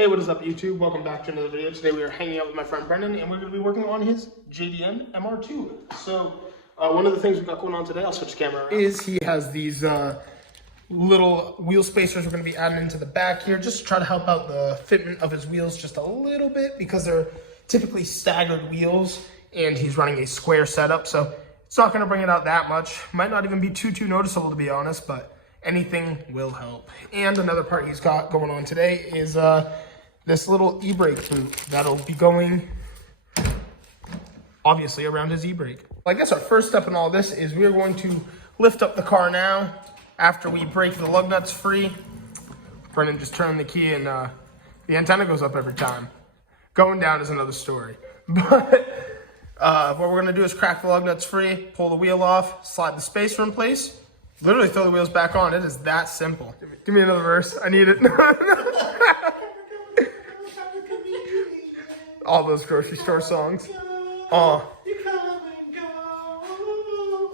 Hey, what is up, YouTube? Welcome back to another video. Today we are hanging out with my friend Brendan, and we're going to be working on his JDM MR2. So, one of the things we've got going on today, I'll switch the camera around, is he has these little wheel spacers we're going to be adding into the back here, just to try to help out the fitment of his wheels just a little bit, because they're typically staggered wheels, and he's running a square setup, so it's not going to bring it out that much. Might not even be too noticeable, to be honest, but anything will help. And another part he's got going on today is this little e-brake boot that'll be going obviously around his e-brake. I guess our first step in all this is we're going to lift up the car now after we break the lug nuts free. Brendan just turned the key and the antenna goes up every time. Going down is another story. But what we're gonna do is crack the lug nuts free, pull the wheel off, slide the spacer in place, literally throw the wheels back on. It is that simple. Give me another verse. I need it. All those grocery store songs. Oh,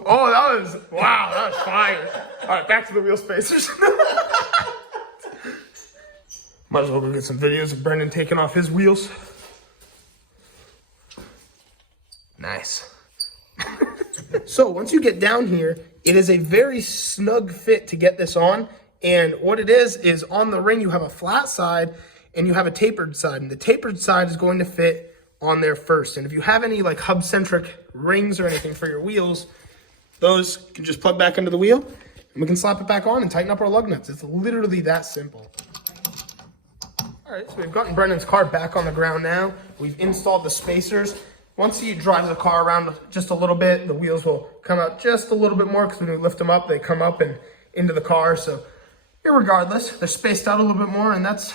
that was, wow, that was fire. All right, back to the wheel spacers. Might as well go get some videos of Brendan taking off his wheels. Nice. So once you get down here, it is a very snug fit to get this on. And what it is on the ring, you have a flat side and you have a tapered side. And the tapered side is going to fit on there first. And if you have any like hub-centric rings or anything for your wheels, those can just plug back into the wheel and we can slap it back on and tighten up our lug nuts. It's literally that simple. All right, so we've gotten Brendan's car back on the ground now. We've installed the spacers. Once he drives the car around just a little bit, the wheels will come out just a little bit more because when we lift them up, they come up and into the car. So irregardless, they're spaced out a little bit more, and that's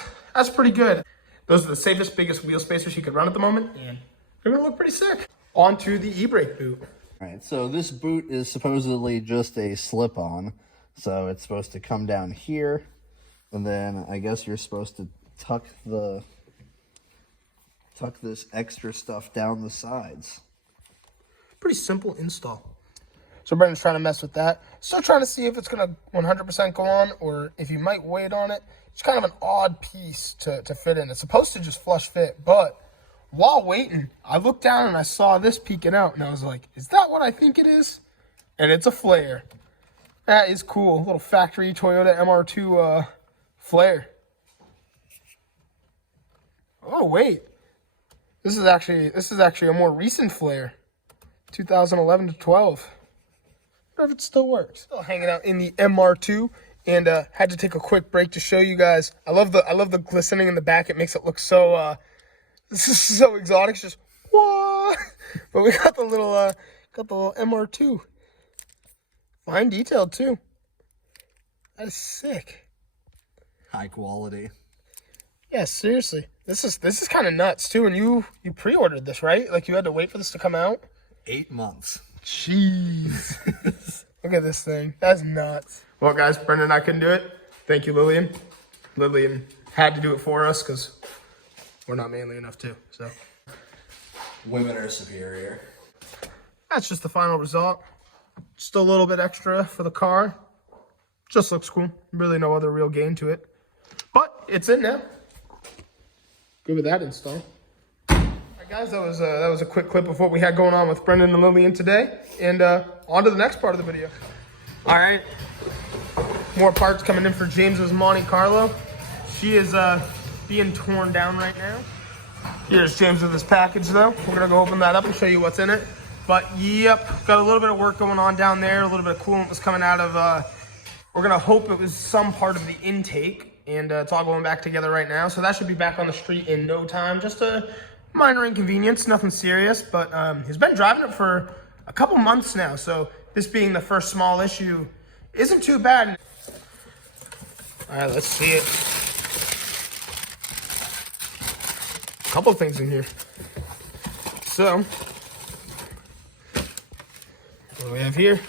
pretty good. Those are the safest, biggest wheel spacers you could run at the moment, and they're gonna look pretty sick. On to the e-brake boot. All right, so this boot is supposedly just a slip-on. So it's supposed to come down here, and then I guess you're supposed to tuck this extra stuff down the sides. Pretty simple install. So Brendan's trying to mess with that. Still trying to see if it's gonna 100% go on or if you might wait on it. It's kind of an odd piece to fit in. It's supposed to just flush fit, but while waiting, I looked down and I saw this peeking out and I was like, is that what I think it is? And it's a flare. That is cool. A little factory Toyota MR2 flare. Oh wait. This is actually a more recent flare, 2011 to 12. I wonder if it still works. Still hanging out in the MR2, and had to take a quick break to show you guys. I love the glistening in the back. It makes it look so this is so exotic. It's just what? But we got the little MR2, fine detailed too. That is sick. High quality. Yeah, seriously. This is kind of nuts too. And you pre-ordered this, right? Like you had to wait for this to come out? 8 months. Jeez. Look at this thing. That's nuts. Well, guys, Brendan and I couldn't do it. Thank you, Lillian. Lillian had to do it for us because we're not manly enough to. So Women are superior. that's just the final result. Just a little bit extra for the car. Just looks cool. Really no other real gain to it. But it's in now. Good with that install. All right, guys, that was a quick clip of what we had going on with Brendan and Lillian today, and on to the next part of the video. All right, more parts coming in for James's Monte Carlo. She is being torn down right now. Here's James with his package, though. We're gonna go open that up and show you what's in it. But yep, got a little bit of work going on down there. A little bit of coolant was coming out of. We're gonna hope it was some part of the intake. And it's all going back together right now. So that should be back on the street in no time. Just a minor inconvenience, nothing serious. But he's been driving it for a couple months now. So this being the first small issue isn't too bad. All right, let's see it. A couple things in here. So, what do we have here?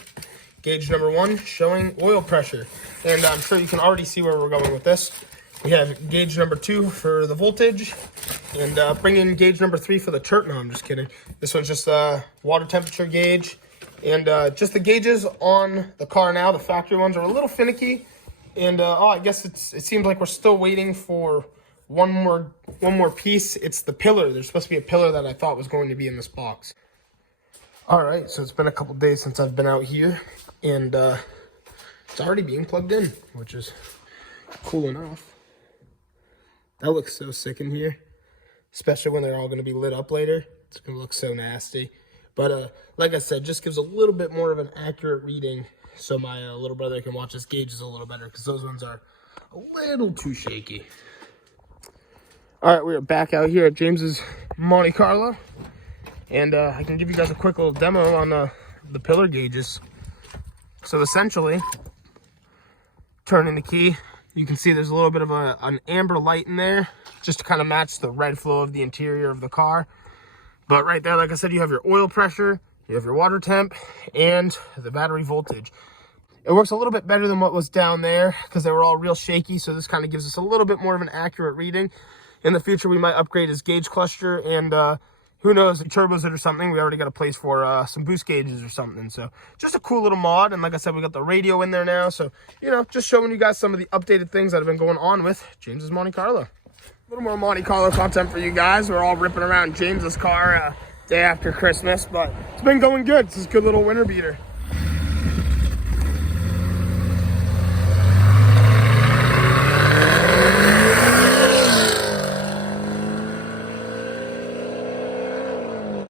Gauge number 1 showing oil pressure. And I'm sure you can already see where we're going with this. We have gauge number 2 for the voltage, and bring in gauge number 3 for the turn. No, I'm just kidding. This one's just a water temperature gauge. And just the gauges on the car now, the factory ones, are a little finicky. And I guess it seems like we're still waiting for one more piece. It's the pillar. There's supposed to be a pillar that I thought was going to be in this box. All right, so it's been a couple days since I've been out here, and it's already being plugged in, which is cool enough. That looks so sick in here, especially when they're all going to be lit up later. It's going to look so nasty. But like I said, just gives a little bit more of an accurate reading so my little brother can watch his gauges a little better, because those ones are a little too shaky. All right, we are back out here at James's Monte Carlo, and I can give you guys a quick little demo on the pillar gauges. So essentially, turning the key, you can see there's a little bit of an amber light in there, just to kind of match the red flow of the interior of the car. But right there, like I said, you have your oil pressure, you have your water temp, and the battery voltage. It works a little bit better than what was down there because they were all real shaky, so this kind of gives us a little bit more of an accurate reading. In the future, we might upgrade his gauge cluster, and who knows, if he turbos it or something, we already got a place for some boost gauges or something. So just a cool little mod, and like I said, we got the radio in there now. So, you know, just showing you guys some of the updated things that have been going on with James's Monte Carlo. A little more Monte Carlo content for you guys. We're all ripping around James's car day after Christmas, but it's been going good. It's this good little winter beater.